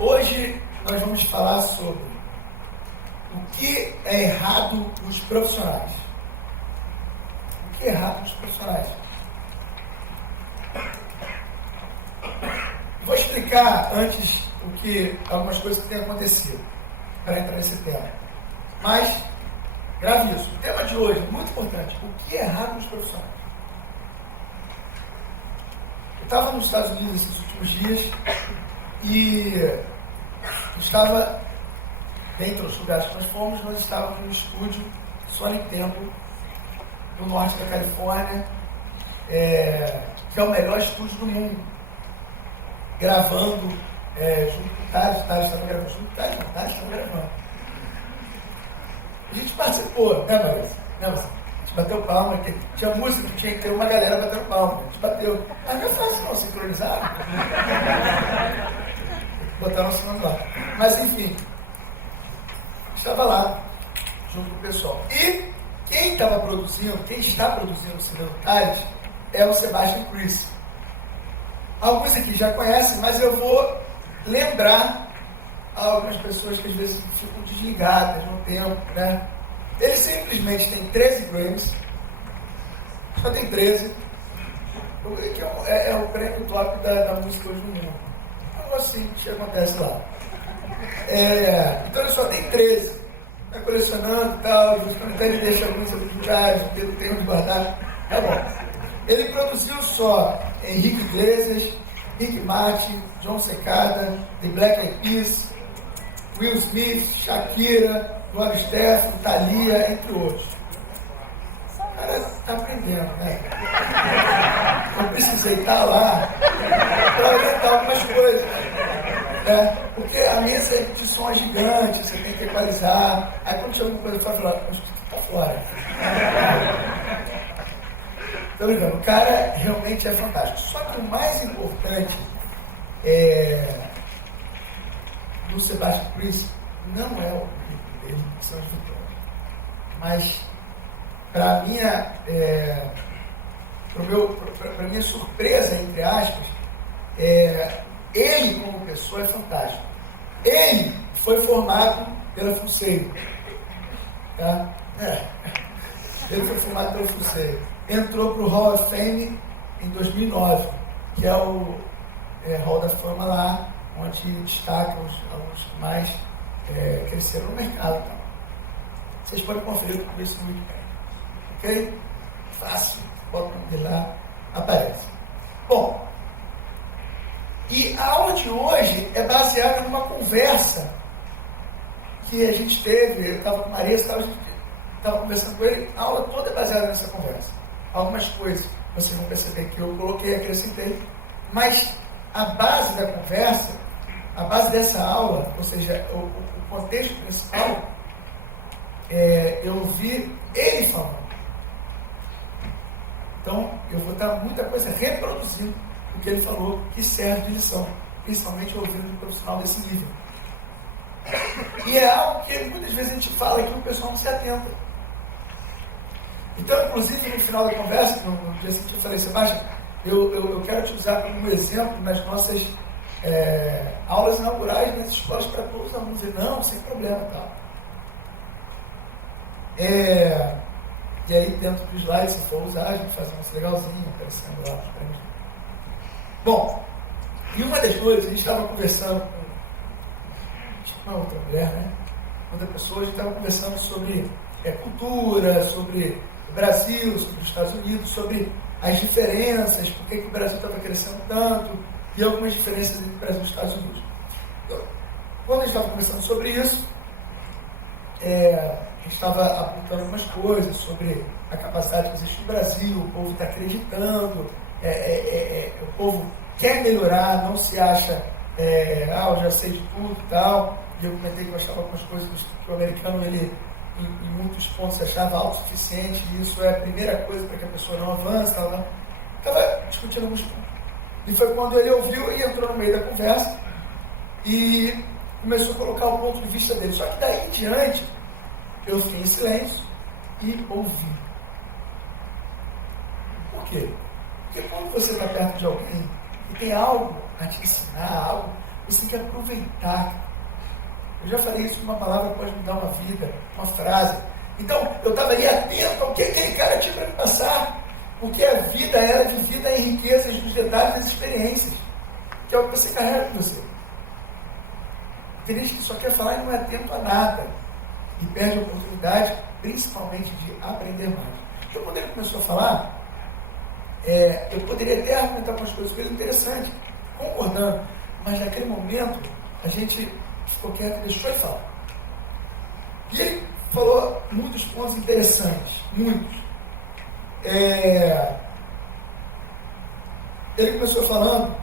Hoje nós vamos falar sobre o que é errado nos profissionais. O que é errado nos profissionais? Vou explicar antes algumas coisas que têm acontecido para entrar nesse tema. Mas, grave isso. O tema de hoje é muito importante. O que é errado nos profissionais? Eu estava nos Estados Unidos esses últimos dias e estava, dentre os lugares que nós estávamos no estúdio Sony Temple, no norte da Califórnia, que é o melhor estúdio do mundo, gravando junto com o Thales estava gravando junto com o Thales estava gravando. A gente participou, né, Marisa? A gente bateu palma, que tinha música que tinha que ter uma galera batendo palma, a gente bateu. Mas não é fácil não, sincronizar. Botaram o segundo lá. Mas enfim, estava lá, junto com o pessoal. E quem está produzindo o cinema do Thales é o Sebastian Chris. Alguns aqui já conhecem, mas eu vou lembrar a algumas pessoas que às vezes ficam desligadas no tempo, né? Ele simplesmente tem 13 Grammys, só tem 13, que é o prêmio top da música hoje no mundo. Algo assim que acontece lá. Então ele só tem 13, está colecionando e tal, até ele deixa alguns aqui de trás, tem onde guardar, tá bom. Ele produziu só Henrique Iglesias, Rick Martin, John Secada, The Black Eyed Peas, Will Smith, Shakira, Gloria Estefan, Thalia, entre outros. O cara está aprendendo, né? Eu precisei estar lá para orientar algumas coisas, né? Porque a mesa de som é gigante, você tem que equalizar. Aí quando chega uma coisa, você fala, está fora. Então, o cara realmente é fantástico. Só que o mais importante do Sebastian Chris não é o currículo dele, que são as vitórias. Mas, para minha surpresa, entre aspas, ele como pessoa é fantástico. Ele foi formado pela FUSEI. Tá? Ele foi formado pela FUSEI. Entrou para o Hall of Fame em 2009, que é o Hall da Fama lá, onde destacam os que mais cresceram no mercado. Então. Vocês podem conferir tudo isso no Wikipedia. Ok? Fácil. Bota o nome dele lá, aparece. Bom, e a aula de hoje é baseada numa conversa que a gente teve. Eu estava com o Maria, estava conversando com ele, a aula toda é baseada nessa conversa. Algumas coisas vocês vão perceber que eu coloquei, acrescentei, mas a base da conversa, a base dessa aula, ou seja, o contexto principal, eu ouvi ele falando. Então, eu vou dar muita coisa reproduzindo o que ele falou, que serve de lição, principalmente ouvindo um profissional desse nível. E é algo que muitas vezes a gente fala que o pessoal não se atenta. Então, inclusive, no final da conversa, no dia seguinte, eu falei, Sebastião, eu quero te usar como exemplo nas nossas aulas inaugurais nas escolas para todos os alunos. E não, sem problema, tá? E aí, dentro do slide, se for usar, a gente faz um legalzinho, aparecendo lá os prêmios. Bom, e uma das coisas, a gente estava conversando com uma outra mulher, né? Outra pessoa, a gente estava conversando sobre cultura, sobre o Brasil, sobre os Estados Unidos, sobre as diferenças, por que o Brasil estava crescendo tanto, e algumas diferenças entre o Brasil e os Estados Unidos. Então, quando a gente estava conversando sobre isso, a gente estava apontando algumas coisas sobre a capacidade que existe no Brasil, o povo está acreditando, o povo quer melhorar, não se acha, eu já sei de tudo e tal, e eu comentei que eu achava algumas coisas que o americano, ele, em muitos pontos, se achava autossuficiente, e isso é a primeira coisa para que a pessoa não avance, estava discutindo alguns pontos. E foi quando ele ouviu e entrou no meio da conversa e começou a colocar o ponto de vista dele. Só que daí em diante, eu fiquei em silêncio e ouvi. Por quê? Porque quando você está perto de alguém que tem algo a te ensinar, Você tem que aproveitar. Eu já falei isso, uma palavra pode mudar uma vida, uma frase. Então, eu estava ali atento ao que aquele cara tinha para me passar, porque a vida era vivida em riquezas dos detalhes das experiências, que é o que você carrega com você. Tem gente que só quer falar e não é atento a nada, e perde a oportunidade, principalmente de aprender mais. Então, quando ele começou a falar, eu poderia até argumentar algumas coisas com ele interessantes, concordando, mas naquele momento, a gente ficou quieto e deixou ele falar. E ele falou muitos pontos interessantes, muitos. Ele começou falando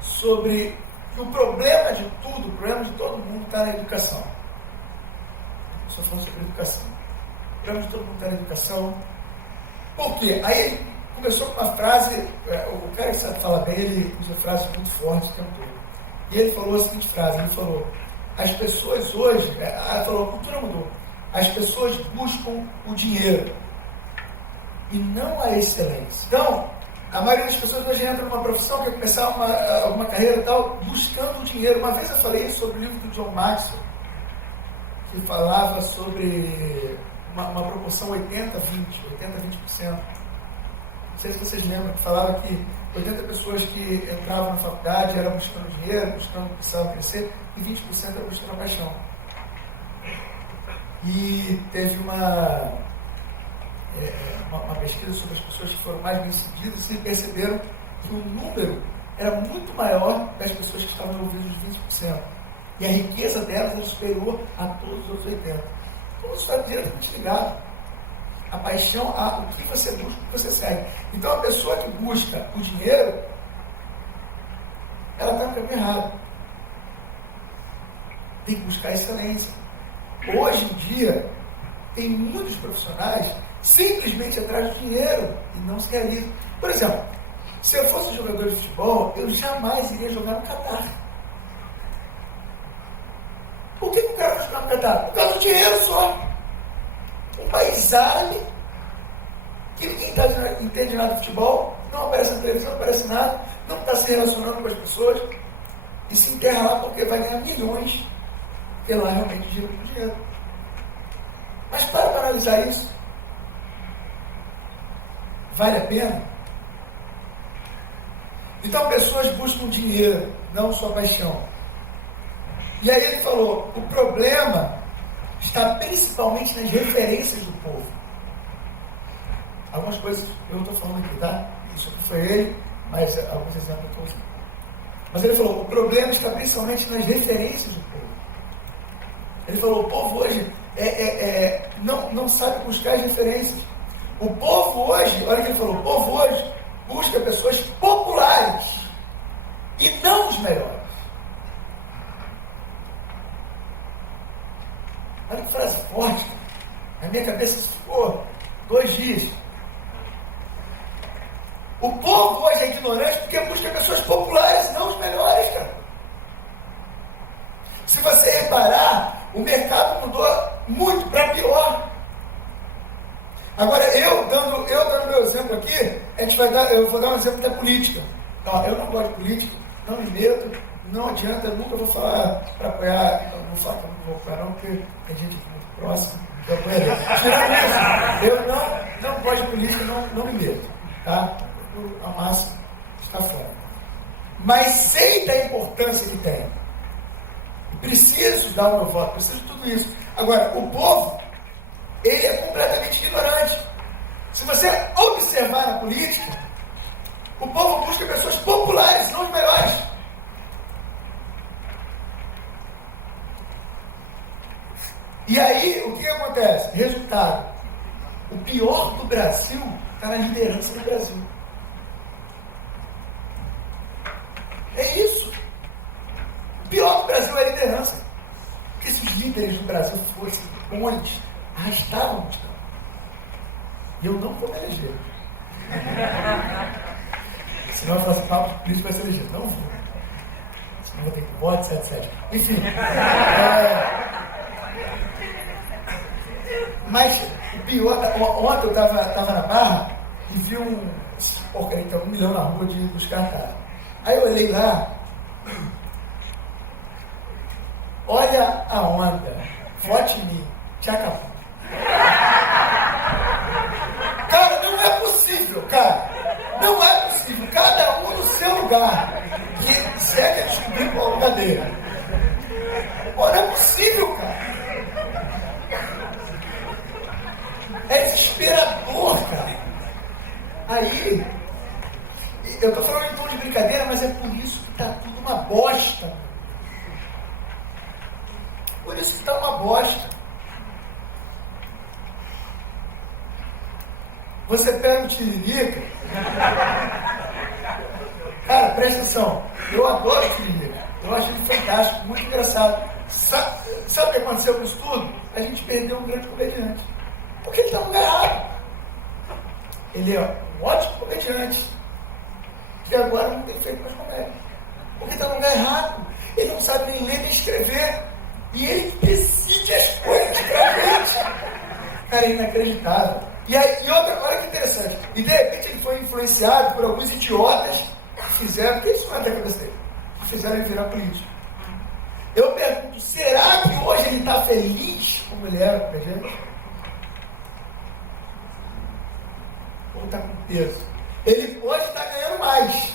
sobre que o problema de tudo, o problema de todo mundo está na educação. Ele começou falando sobre educação. O problema de todo mundo está na educação. Por quê? Aí ele começou com uma frase, o cara que sabe falar bem, ele usa frases muito fortes o tempo todo. E ele falou a seguinte frase, ele falou, as pessoas hoje, a cultura mudou, as pessoas buscam o dinheiro e não a excelência. Então, a maioria das pessoas hoje entra numa profissão, quer começar alguma carreira e tal, buscando o dinheiro. Uma vez eu falei sobre o livro do John Maxwell, que falava sobre uma proporção 80-20%. Não sei se vocês lembram, que falava que 80 pessoas que entravam na faculdade eram buscando dinheiro, buscando o que precisavam crescer, e 20% eram buscando a paixão. E teve uma pesquisa sobre as pessoas que foram mais bem-sucedidas e perceberam que o número era muito maior das pessoas que estavam envolvidas dos 20%. E a riqueza delas era superior a todos os outros 80%. Então, os fatores muito ligados. A paixão, o que você busca, o que você segue. Então, a pessoa que busca o dinheiro, ela está no caminho errado. Tem que buscar a excelência. Hoje em dia, tem muitos profissionais simplesmente atrás do dinheiro e não se realizam. Por exemplo, se eu fosse jogador de futebol, eu jamais iria jogar no Catar. Por que o cara vai jogar no Catar? Por causa do dinheiro só. Um país árabe, que ninguém entende nada de futebol, não aparece na televisão, não aparece nada, não está se relacionando com as pessoas, e se enterra lá porque vai ganhar milhões, porque lá realmente gira muito dinheiro. Mas para analisar isso, vale a pena? Então, pessoas buscam dinheiro, não sua paixão. E aí ele falou, o problema está principalmente nas referências do povo. Algumas coisas eu não estou falando aqui, tá? Isso aqui foi ele, mas alguns exemplos eu estou usando. Mas ele falou, o problema está principalmente nas referências do povo. Ele falou, o povo hoje não sabe buscar as referências. O povo hoje, olha o que ele falou, o povo hoje busca pessoas populares e não os melhores. Olha que frase forte. Na minha cabeça isso ficou 2 dias. O povo hoje é ignorante porque busca pessoas populares e não os melhores, cara. Se você reparar, o mercado mudou muito para pior. Agora, eu dando meu exemplo aqui, eu vou dar um exemplo da política. Eu não gosto de política, não me meto, não adianta, eu nunca vou falar para apoiar, não vou falar que eu não vou apoiar não, porque tem gente aqui muito próxima que apoia. Tirando isso, eu não gosto de política, não me meto, tá? Ao máximo, está fora. Mas sei da importância que tem. Preciso dar o meu voto, preciso de tudo isso. Agora, o povo, ele é completamente ignorante. Se você observar na política, o povo busca pessoas populares, não os melhores. E aí, o que acontece? Resultado, o pior do Brasil está na liderança do Brasil. É isso. O pior do Brasil é a liderança. Porque se os líderes do Brasil fossem bons, arrastavam de campo. E eu não vou me eleger. Senão eu faço papo, por isso vai ser eleger. Não vou. Senão eu vou ter que votar, etc. Enfim. Mas o pior, ontem eu estava na Barra e vi um milhão na rua de buscar carro. Aí eu olhei lá olha a onda, vote em mim, te acabou. Cara, não é possível, cara. Não é possível. Cada um no seu lugar. Que segue a descobrir qual é o lugar dele. Pô, não é possível, cara. É desesperador, cara. Aí, eu estou falando em tom de brincadeira, mas é por isso que está tudo uma bosta. Por isso que está uma bosta. Você pega o Tiririca. Cara, presta atenção. Eu adoro o Tiririca. Eu acho ele fantástico, muito engraçado. Sabe o que aconteceu com isso tudo? A gente perdeu um grande comediante. Porque ele está no lugar errado. Ele é um ótimo comediante. Que agora não tem feito mais comédia. Porque está no lugar errado. Ele não sabe nem ler nem escrever. E ele decide as coisas pra gente. Cara, é inacreditável. E outra, olha que interessante. E de repente ele foi influenciado por alguns idiotas que fizeram, porque isso não é da cabeça dele, que fizeram ele virar político. Eu pergunto, será que hoje ele está feliz como ele era com a gente? Ou está com peso? Ele pode estar ganhando mais.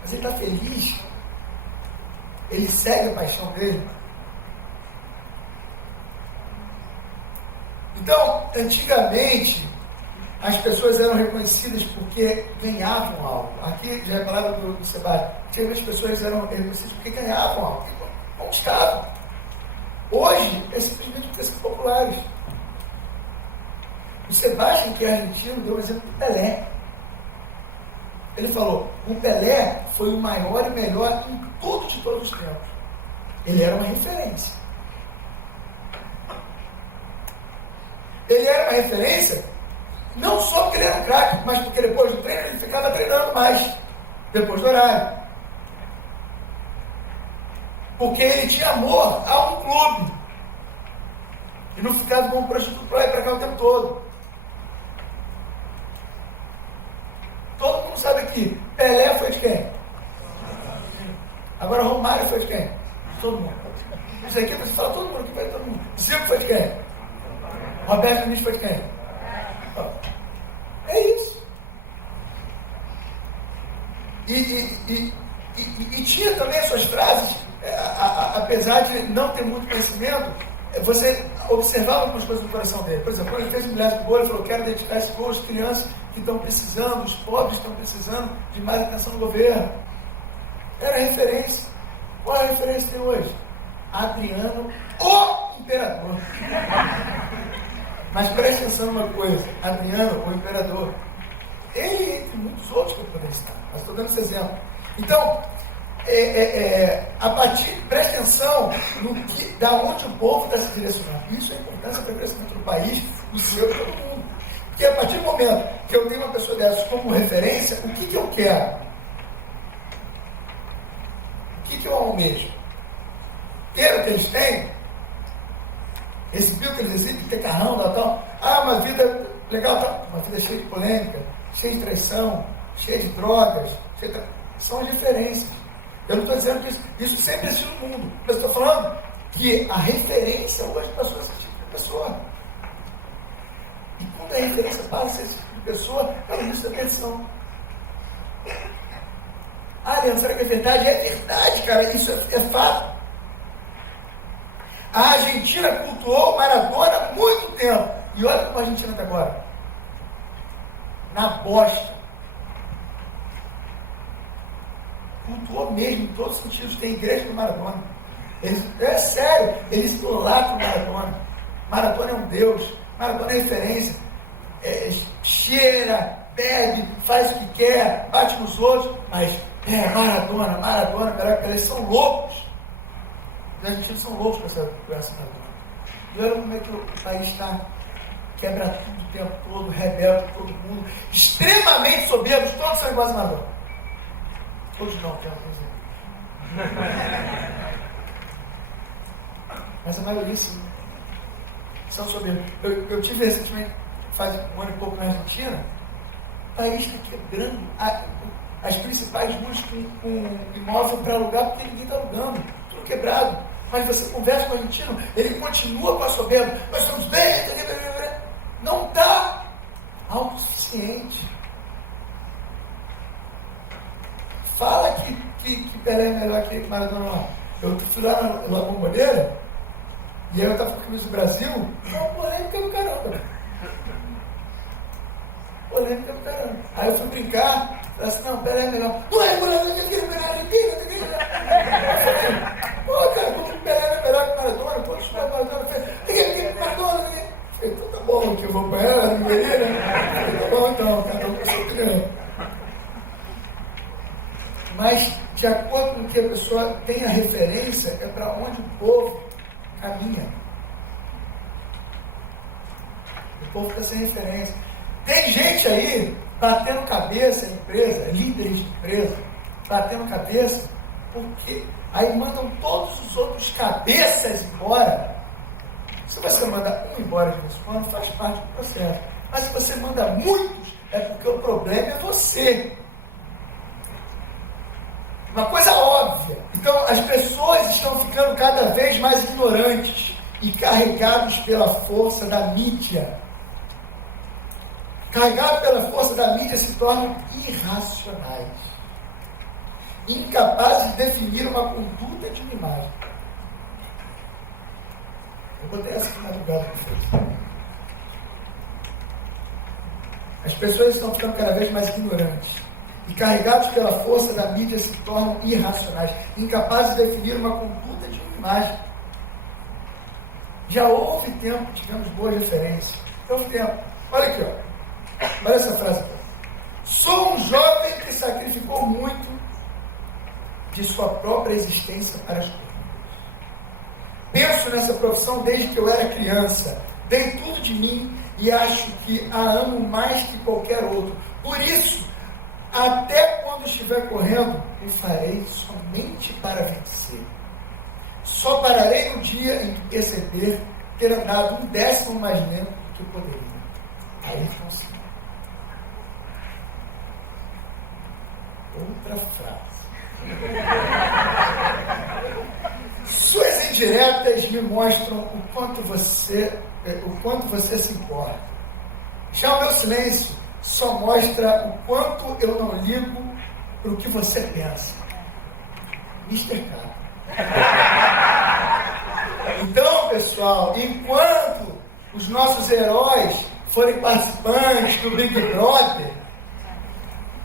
Mas ele está feliz? Ele segue a paixão dele? Então, antigamente, as pessoas eram reconhecidas porque ganhavam algo. Aqui, já é a palavra do Sebastião, antigamente as pessoas eram reconhecidas porque ganhavam algo, porque conquistavam. Hoje, é simplesmente porque são populares. O Sebastião, que é argentino, deu um exemplo do Pelé. Ele falou, o Pelé foi o maior e melhor em tudo de todos os tempos. Ele era uma referência. Ele era uma referência, não só porque ele era um craque, mas porque depois do treino ele ficava treinando mais, depois do horário. Porque ele tinha amor a um clube. E não ficava como um prostituto para lá e para cá o tempo todo. Todo mundo sabe que Pelé foi de quem? Agora Romário foi de quem? De todo mundo. Isso aqui você fala todo mundo, aqui vai todo mundo. Zico foi de quem? Roberto Nunes foi de quem? É isso. E tinha também as suas frases, apesar de não ter muito conhecimento, você observava algumas coisas no coração dele. Por exemplo, quando ele fez o Milagre do Bolo, ele falou, quero dedicar esse bolo às crianças que estão precisando, os pobres estão precisando de mais atenção do governo. Era a referência. Qual é a referência que tem hoje? Adriano, o imperador. Mas preste atenção numa coisa, Adriano, o imperador, ele entre muitos outros que eu poderia citar, mas estou dando esse exemplo. Então, preste atenção no que, da onde o povo está se direcionando. Isso é importância para o crescimento do país, do seu e de todo mundo. Porque a partir do momento que eu tenho uma pessoa dessas como referência, o que eu quero? O que eu almejo? Ter o que eles têm? Exibir o que eles exibem, ter carrão, tal. Uma vida legal, tal. Uma vida cheia de polêmica, cheia de traição, cheia de drogas, são as diferenças. Eu não estou dizendo que isso sempre existe no mundo, mas estou falando que a referência hoje passou a ser esse tipo de pessoa. E quando a referência passa a ser esse tipo de pessoa, é o início da perdição. Leandro, será que é verdade? É verdade, cara, isso é fato. A Argentina cultuou o Maradona há muito tempo. E olha como a Argentina está agora. Na bosta. Cultuou mesmo, em todos os sentidos. Tem igreja do Maradona. É sério, eles idolatram o Maradona. Maradona é um Deus. Maradona é referência. Cheira, bebe, faz o que quer, bate nos outros. Mas, Maradona, eles são loucos. Os argentinos são loucos com essa Maradona. E olha como é que o país está. Quebra tudo o tempo todo, rebelde todo mundo, extremamente soberbos, todos são iguais a Maradona. Todos não, tem alguns. Mas a maioria sim. São soberbos. Eu tive recentemente, faz um ano e pouco na Argentina, o país está quebrando as principais ruas com imóvel para alugar porque ninguém está alugando. todo quebrado. Mas você conversa com o argentino, ele continua com a soberba. Nós estamos bem, não está autossuficiente. Fala que Pelé é melhor que Maradona, não. Eu fui lá na Bomboneira, e aí eu estava falando do Brasil, uma polêmica do caramba. Polêmica do caramba. Aí eu fui brincar, falei assim, não, Pelé é melhor. Não é, Maradona, eu quero pegar a Argentina, eu quero pegar. Pô, cara, como Pelé é melhor que Maradona, pô, chupa Maradona, eu quero Maradona, então tá bom, que eu vou para ela, não veria, né? Tá bom então, cada um com a sua opinião. Mas, de acordo com o que a pessoa tem a referência, é para onde o povo caminha. O povo está sem referência. Tem gente aí batendo cabeça em empresa, líderes de empresa, batendo cabeça, porque aí mandam todos os outros cabeças embora. Se você manda um embora de vez em quando, faz parte do processo. Mas se você manda muitos, é porque o problema é você. Uma coisa óbvia. Então, as pessoas estão ficando cada vez mais ignorantes e carregados pela força da mídia. Carregados pela força da mídia se tornam irracionais. Incapazes de definir uma conduta de uma imagem. Eu botei essa aqui na madrugada para vocês. As pessoas estão ficando cada vez mais ignorantes. E carregados pela força da mídia se tornam irracionais, incapazes de definir uma conduta de uma imagem. Já houve tempo, tivemos boas referências. Houve tempo. Olha aqui, ó. Olha essa frase aqui. Sou um jovem que sacrificou muito de sua própria existência para as coisas. Penso nessa profissão desde que eu era criança. Dei tudo de mim e acho que a amo mais que qualquer outro. Por isso, até quando estiver correndo, eu farei somente para vencer. Só pararei no dia em que perceber ter andado 1/10 mais lento do que poderia. Aí consigo. Outra frase. Suas indiretas me mostram o quanto você se importa. Já o meu silêncio só mostra o quanto eu não ligo para o que você pensa. Mr. K. Então, pessoal, enquanto os nossos heróis forem participantes do Big Brother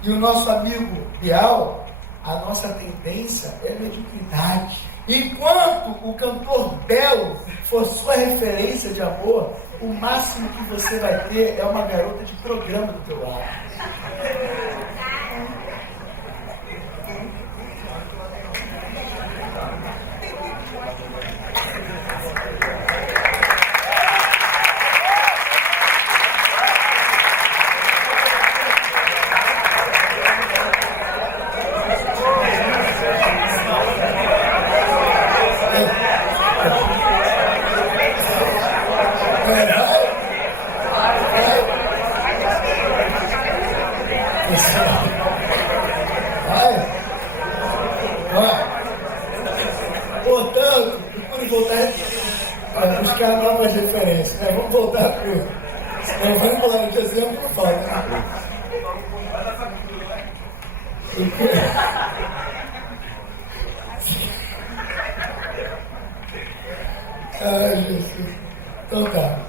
e o nosso amigo Bial, a nossa tendência é mediocridade. Enquanto o cantor Belo for sua referência de amor, o máximo que você vai ter é uma garota de programa do teu lado. Portanto, procure voltar a buscar novas referências. Vamos voltar para o. Senão vai embora de exemplo, não falta. Ai, Jesus. Então tá.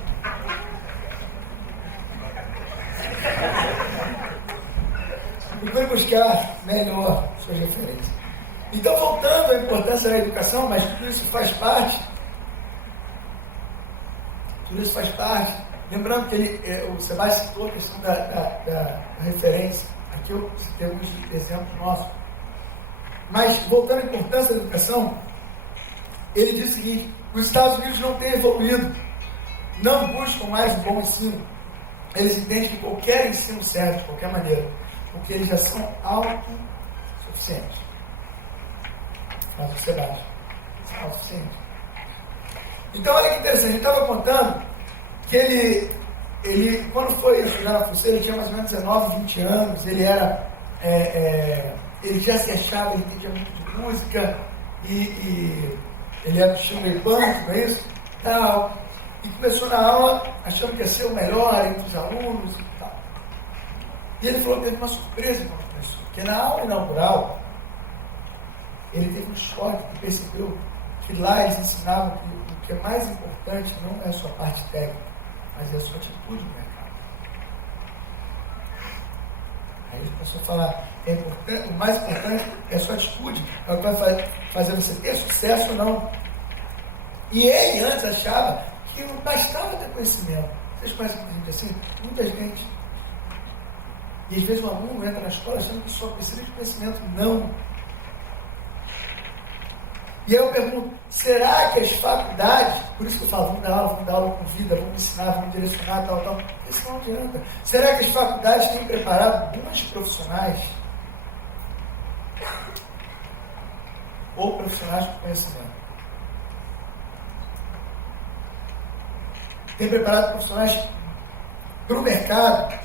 Procure buscar melhor suas referências. Então, voltando à importância da educação, mas tudo isso faz parte. Tudo isso faz parte. Lembrando que o Sebastião citou a questão da referência. Aqui eu citei alguns exemplos nossos. Mas, voltando à importância da educação, ele diz o seguinte: os Estados Unidos não têm evoluído, não buscam mais um bom ensino. Eles entendem que qualquer ensino serve de qualquer maneira, porque eles já são autossuficientes. Mas o Sebastião é autossuficiente. Então, olha que interessante, ele estava contando que ele quando foi estudar na FUCE, ele tinha mais ou menos 19, 20 anos, ele já se achava, ele entendia muito de música, e ele era do estilo meio punk, não é isso? Tal. E começou na aula achando que ia ser o melhor entre os alunos e tal. E ele falou que teve uma surpresa quando começou, porque na aula inaugural ele teve um choque e percebeu que lá eles ensinavam que o que é mais importante não é a sua parte técnica, mas é a sua atitude no mercado. Aí ele começou a falar, o mais importante é a sua atitude, é o que vai fazer você ter sucesso ou não. E ele antes achava que não bastava ter conhecimento. Vocês conhecem gente assim? Muita gente. E às vezes um aluno entra na escola achando que só precisa de conhecimento. Não. E aí eu pergunto, será que as faculdades, por isso que eu falo, vamos dar aula com vida, vamos ensinar, vamos direcionar, tal. Isso não adianta. Será que as faculdades têm preparado bons profissionais? Ou profissionais com conhecimento? Tem preparado profissionais para o mercado?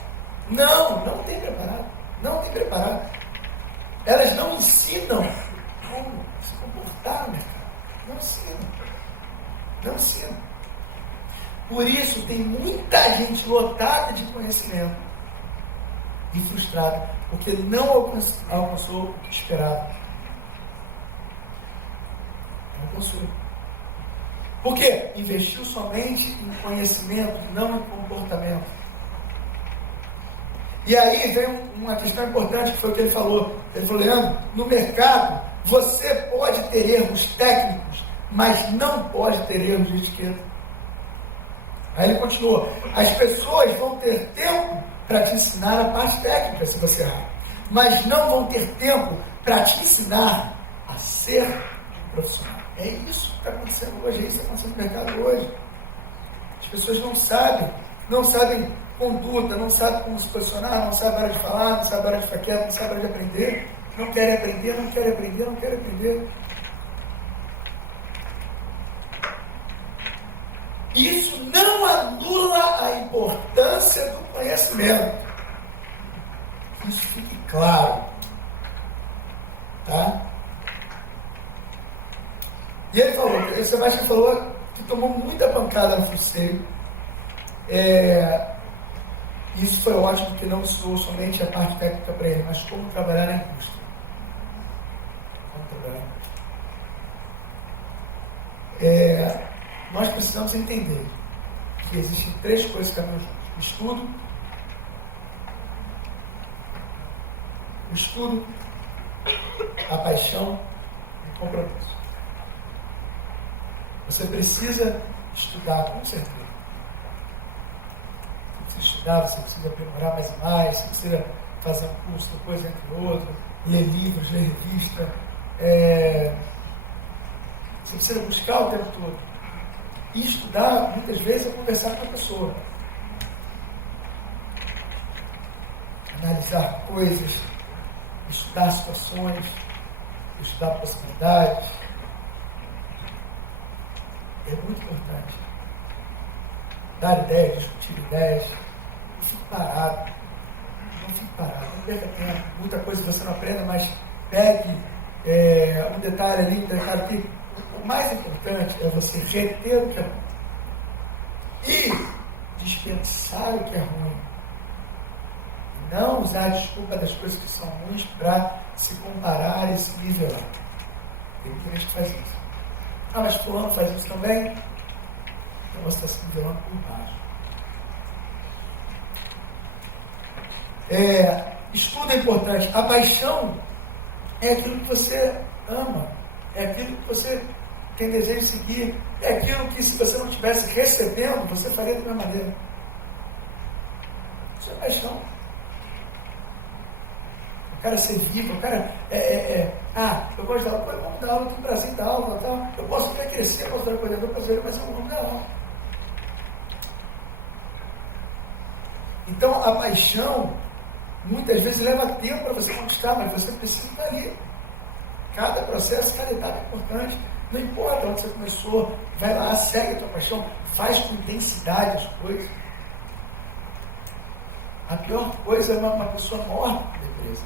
Não tem preparado. Não tem preparado. Elas não ensinam como se comportar no mercado. Não ensinam. Por isso tem muita gente lotada de conhecimento e frustrada, porque não alcançou o que esperava. Não alcançou. Por quê? Investiu somente em conhecimento, não em comportamento. E aí vem uma questão importante, que foi o que ele falou. Ele falou, Leandro, no mercado, você pode ter erros técnicos, mas não pode ter erros de etiqueta. Aí ele continuou, as pessoas vão ter tempo para te ensinar a parte técnica, se você errar, mas não vão ter tempo para te ensinar a ser profissional. É isso que está acontecendo hoje, é isso que está acontecendo no mercado hoje. As pessoas não sabem conduta, não sabem como se posicionar, não sabem a hora de falar, não sabem a hora de ficar quieto, não sabem a hora de aprender, não querem aprender. Isso não anula a importância do conhecimento. Isso fique claro. Tá? E ele falou, o Sebastião falou que tomou muita pancada no focinho. Isso foi ótimo, porque não ensinou somente a parte técnica para ele, mas como trabalhar na indústria. Nós precisamos entender que existem 3 coisas que caminham juntos: o estudo, a paixão e o compromisso. Você precisa estudar, com certeza. Você precisa estudar, você precisa aprimorar mais e mais, você precisa fazer um curso, depois entre outro, ler livros, ler revista. Você precisa buscar o tempo todo. E estudar, muitas vezes, é conversar com a pessoa. Analisar coisas, estudar situações, estudar possibilidades. É muito importante. Dar ideias, discutir ideias. Não fique parado. Não perca tempo. Muita coisa você não aprenda, mas pegue um detalhe ali, um detalhe aqui. O mais importante é você reter o que é bom e dispensar o que é ruim. E não usar a desculpa das coisas que são ruins para se comparar e se nivelar. Tem muita gente que faz isso. Mas fulano faz isso também. Então você está se nivelando por baixo. Estudo é importante. A paixão é aquilo que você ama. É aquilo que você tem desejo de seguir. É aquilo que, se você não estivesse recebendo, você faria da mesma maneira. Isso é paixão. O cara ser vivo, o cara eu gosto de dar aula, vamos dar aula, tem prazer em dar aula, tal. Eu posso até crescer, eu posso dar coisa, mas eu não vou dar aula. Então, a paixão, muitas vezes leva tempo para você conquistar, mas você precisa estar ali. Cada processo, cada etapa é importante. Não importa onde você começou, vai lá, segue a tua paixão, faz com intensidade as coisas. A pior coisa é uma pessoa morta com depressa.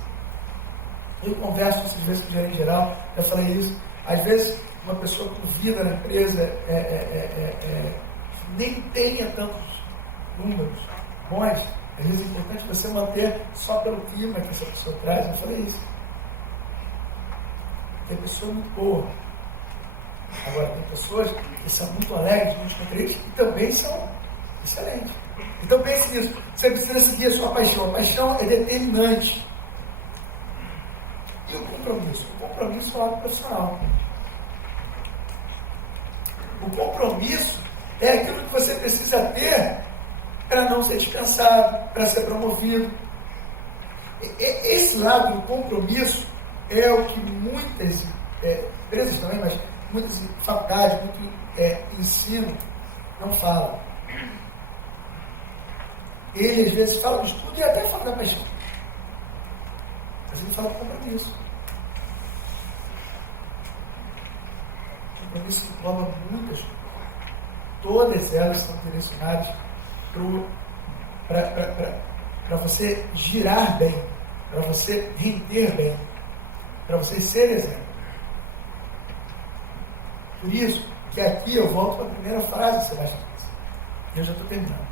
Eu converso essas vezes com o gerente geral, já falei isso. Às vezes, uma pessoa com vida na empresa nem tenha tantos números bons. Às vezes é importante você manter só pelo clima que essa pessoa traz. Eu falei isso. Tem pessoa muito boa. Agora, tem pessoas que são muito alegres, muito contentes e também são excelentes. Então pense nisso. Você precisa seguir a sua paixão. A paixão é determinante. E o compromisso? O compromisso é algo profissional. O compromisso é aquilo que você precisa ter para não ser dispensado, para ser promovido. Esse lado do compromisso é o que muitas empresas também, mas muitas faculdades, muito ensino não falam. Ele às vezes fala do estudo e até fala da paixão. Mas ele fala do compromisso. O compromisso que engloba muitas coisas. Todas elas são direcionadas para você girar bem, para você render bem, para você ser exemplo. Por isso que aqui eu volto para a primeira frase que Sebastião disse. E eu já estou terminando.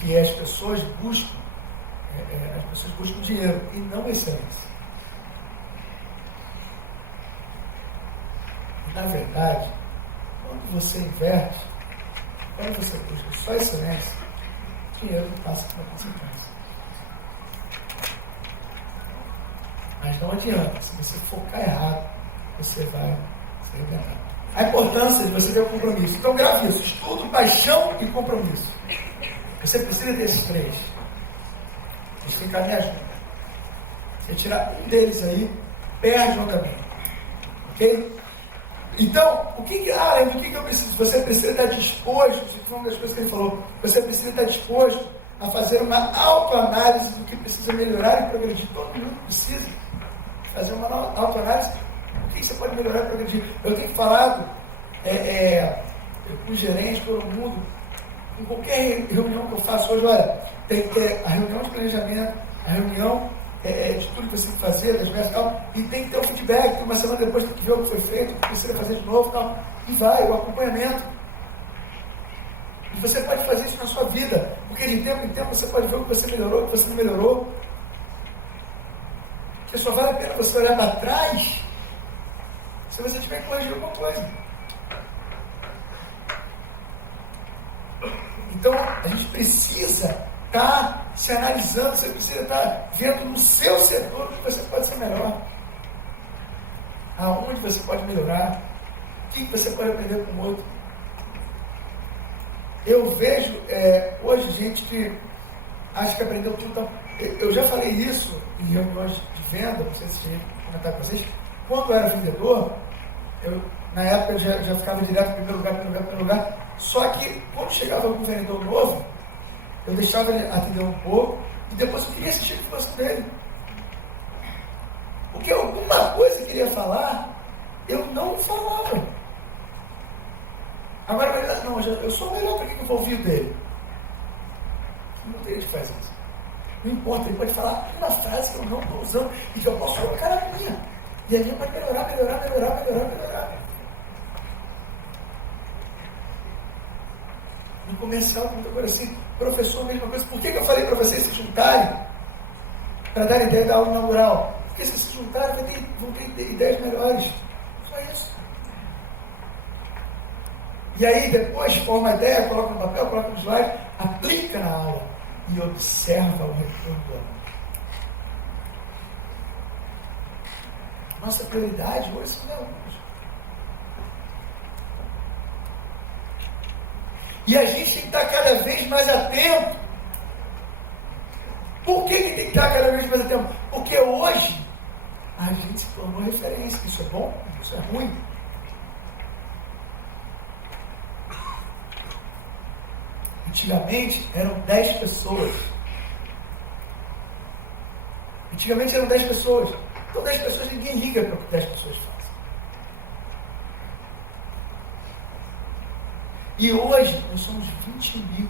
Que as pessoas buscam dinheiro e não excelência. E, na verdade, quando você inverte, quando você busca só excelência, o dinheiro não passa pela consequência. Mas não adianta, se você focar errado, você vai se arrebentar. A importância de você ter o compromisso. Então grave isso: estudo, paixão e compromisso. Você precisa desses três. Eles têm que caminhar junto. Você tirar um deles aí, perde o andamento. Ok? Então, além do que eu preciso? Você precisa estar disposto, isso foi uma das coisas que ele falou, você precisa estar disposto a fazer uma autoanálise do que precisa melhorar e progredir. Todo mundo precisa fazer uma autoanálise. O que você pode melhorar e progredir? Eu tenho falado com os gerentes, todo mundo, em qualquer reunião que eu faço hoje, olha, tem que ter a reunião de planejamento, a reunião de tudo que você tem que fazer, das metas e tal, e tem que ter o feedback, uma semana depois tem que ver o que foi feito, o que precisa fazer de novo e tal, e vai, o acompanhamento. E você pode fazer isso na sua vida, porque de tempo em tempo você pode ver o que você melhorou, o que você não melhorou. Porque só vale a pena você olhar para trás se você tiver que corrigir alguma coisa. Então, a gente precisa estar se analisando, você precisa estar vendo no seu setor o que você pode ser melhor, aonde você pode melhorar, o que você pode aprender com o outro. Eu vejo hoje gente que acha que aprendeu tudo. Eu já falei isso em reuniões de venda, não sei se cheguei a comentar com vocês. Quando eu era vendedor, na época eu já ficava direto em primeiro lugar. Só que quando chegava algum vendedor novo, eu deixava ele atender um pouco e depois eu queria assistir a informação dele. Porque alguma coisa que ele ia falar, eu não falava. Agora, não, eu sou melhor para que eu vou ouvir dele. Não tem gente que faz isso. Não importa, ele pode falar uma frase que eu não estou usando e que eu posso colocar na minha. E a minha vai melhorar. No comercial, muito agora assim, professor, a mesma coisa. Por que eu falei para vocês se juntarem para dar ideia da aula inaugural? Porque se juntarem, vão ter ideias melhores. Só isso. E aí, depois, forma a ideia, coloca no papel, coloca no slide, aplica na aula e observa o retorno do aluno. Nossa prioridade hoje são os alunos. E a gente tem que estar cada vez mais atento. Por que tem que estar cada vez mais atento? Porque hoje a gente se tornou referência. Isso é bom? Isso é ruim? Antigamente eram 10 pessoas. Então 10 pessoas, ninguém liga para o que 10 pessoas fazem. E hoje nós somos 20 mil.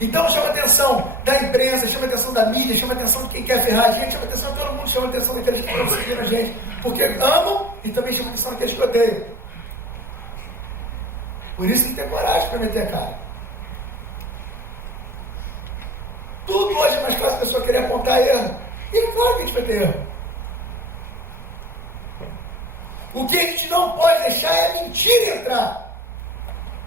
Então chama a atenção da imprensa, chama a atenção da mídia, chama a atenção de quem quer ferrar a gente, chama a atenção de todo mundo, chama a atenção daqueles que estão seguindo a gente, porque amam e também chama a atenção daqueles que odeiam. Por isso tem que ter coragem para meter a cara. Tudo hoje é mais fácil a pessoa querer apontar erro. E é claro que a gente vai ter erro. O que a gente não pode deixar é a mentira entrar.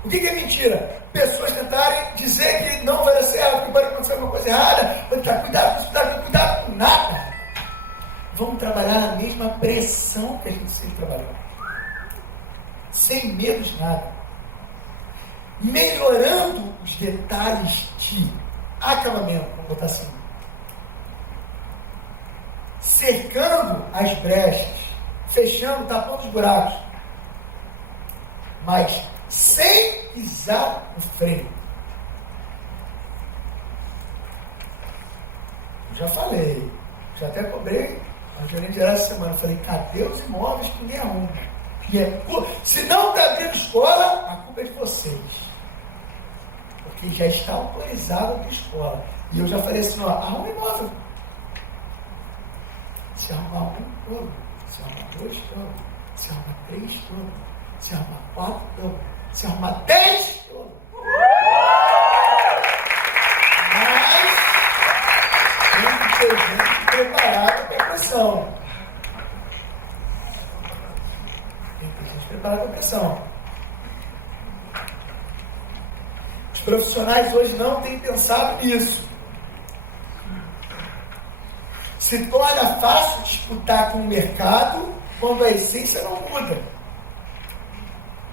O que é mentira? Pessoas tentarem dizer que não vai dar certo, que pode acontecer alguma coisa errada, cuidado com isso, cuidado com nada. Vamos trabalhar na mesma pressão que a gente sempre trabalhou. Sem medo de nada. Melhorando os detalhes de acabamento, vamos botar assim. Cercando as brechas, fechando, tapando os buracos. Mas sem pisar no freio. Já falei, já até cobrei a gerente geral essa semana. Falei, cadê os imóveis que ninguém arruma? Se não está abrindo escola, a culpa é de vocês. Porque já está autorizado a escola. E eu já falei assim, ó, arruma imóvel. Se arrumar um todo, se arrumar dois todo, se arrumar três todo, se arrumar quatro todo, se arrumar 10 todo. Mas tem que ter gente preparada para a pressão. Tem que ter gente preparada para a pressão. Os profissionais hoje não têm pensado nisso. Se torna fácil disputar com o mercado quando a essência não muda.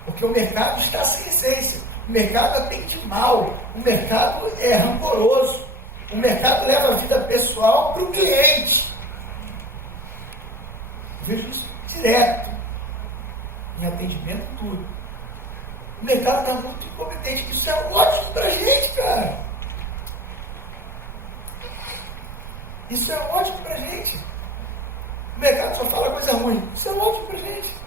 Porque o mercado está sem essência. O mercado atende mal. O mercado é rancoroso. O mercado leva a vida pessoal para o cliente. Eu vejo isso direto. Em atendimento, tudo. O mercado está muito incompetente. Isso é ótimo para a gente, cara. Isso é ótimo para a gente. O mercado só fala coisa ruim. Isso é ótimo para a gente.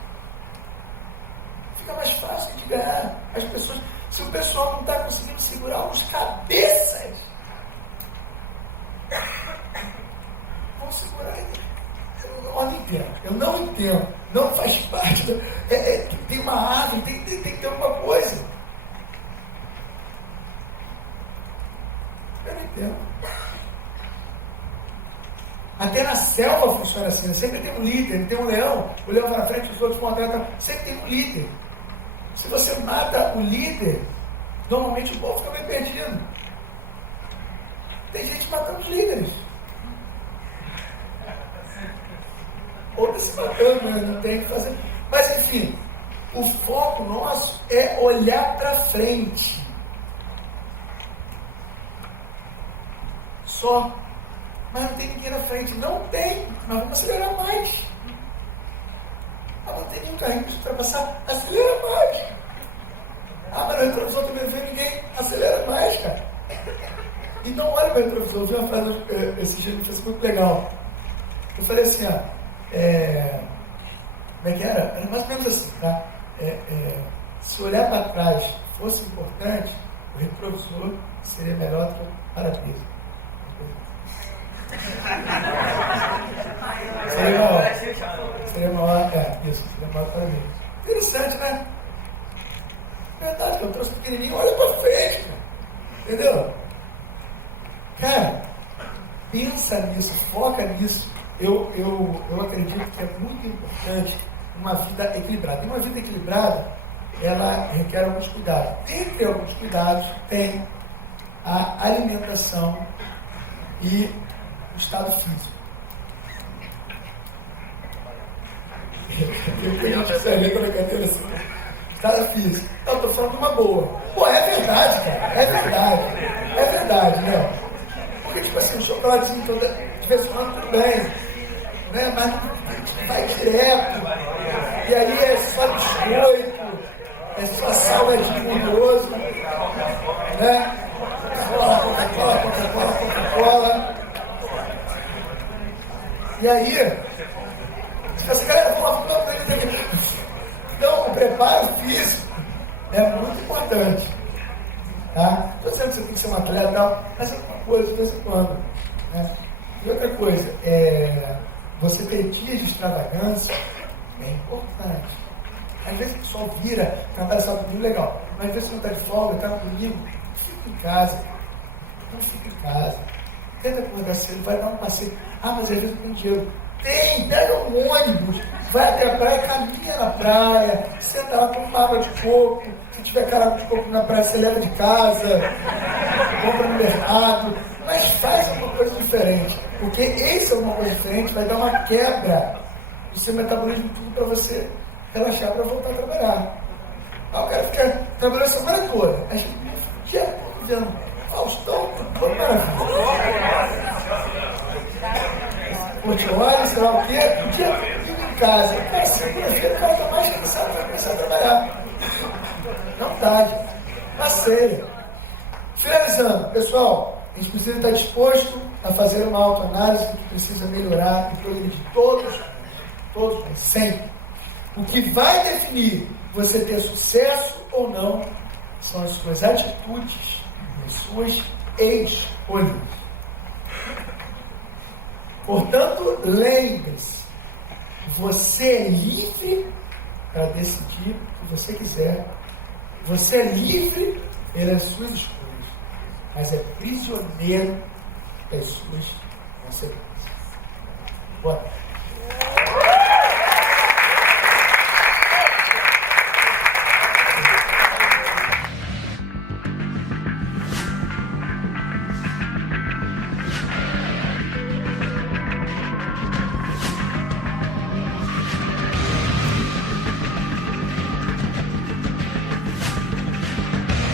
Fica mais fácil de ganhar. As pessoas, se o pessoal não está conseguindo segurar os cabeças, vão segurar ele. Eu não entendo. Não faz parte. Tem uma árvore, tem que ter alguma coisa. Eu não entendo. Até na selva funciona assim. Sempre tem um líder, tem um leão. O leão vai na frente, os outros vão atrás. Sempre tem um líder. Se você mata o líder, normalmente o povo fica bem perdido. Tem gente matando os líderes. Outros se matando, né? Não tem o que fazer. Mas enfim, o foco nosso é olhar para frente. Só. Mas não tem ninguém na frente. Não tem. Nós vamos acelerar mais. Não tem nenhum carrinho para ultrapassar. Acelera mais. Mas no retrovisor também não vê ninguém. Acelera mais, cara. Então olha para o retrovisor. Eu vi uma frase esse dia no Facebook legal. Eu falei assim, ó. Como é que era? Era mais ou menos assim, tá? Se olhar para trás fosse importante, o retrovisor seria melhor do que o para-brisa. Seria maior, isso, seria maior para mim. Interessante, né? Verdade, que eu trouxe pequenininho, olha para frente, cara. Entendeu? Cara, pensa nisso, foca nisso. Eu acredito que é muito importante uma vida equilibrada. E uma vida equilibrada, ela requer alguns cuidados. Entre alguns cuidados, tem a alimentação e o estado físico. Eu percebi quando a cadeira assim. Estado físico. Eu estou falando uma boa. Pô, é verdade, cara. É verdade. É verdade, né? Porque, tipo assim, o chocolatezinho todo, de vez em quando, tudo bem. Né? Mas vai direto. E aí é só biscoito, é só salgadinho gorduroso. Né? Coca-Cola. E aí, tipo assim, galera, vamos lá. Então, o preparo físico é muito importante. Tá? Estou dizendo que você tem que ser um atleta e tal, mas é uma coisa de vez em quando. Né? E outra coisa, você ter dias de extravagância é importante. Às vezes o pessoal vira, trabalha sábado domingo, legal. Mas às vezes você não está de folga, está no domingo, fica em casa. Não fica em casa. Tenta acordar cedo, vai dar um passeio. Mas às vezes não tem dinheiro. Tem, pega um ônibus, vai até a praia, caminha na praia, senta lá, toma uma água de coco. Se tiver cara de coco na praia, você leva de casa, compra no mercado. Mas faz alguma coisa diferente. Porque esse é uma coisa diferente, vai dar uma quebra no seu metabolismo, tudo para você relaxar para voltar a trabalhar. O cara fica trabalhando a semana toda. A gente o dia todo vendo Faustão, foi maravilha. Olha, sei lá o quê, o dia todo em casa. Cara, segunda-feira o cara está mais cansado para começar a trabalhar. Não dá, gente. Passeia. Finalizando, pessoal, a gente precisa estar disposto a fazer uma autoanálise que precisa melhorar e progredir todos, sempre. O que vai definir você ter sucesso ou não são as suas atitudes, as suas escolhas. Portanto, lembre-se, você é livre para decidir o que você quiser. Você é livre pelas suas escolhas, mas é prisioneiro das suas consequências. Boa.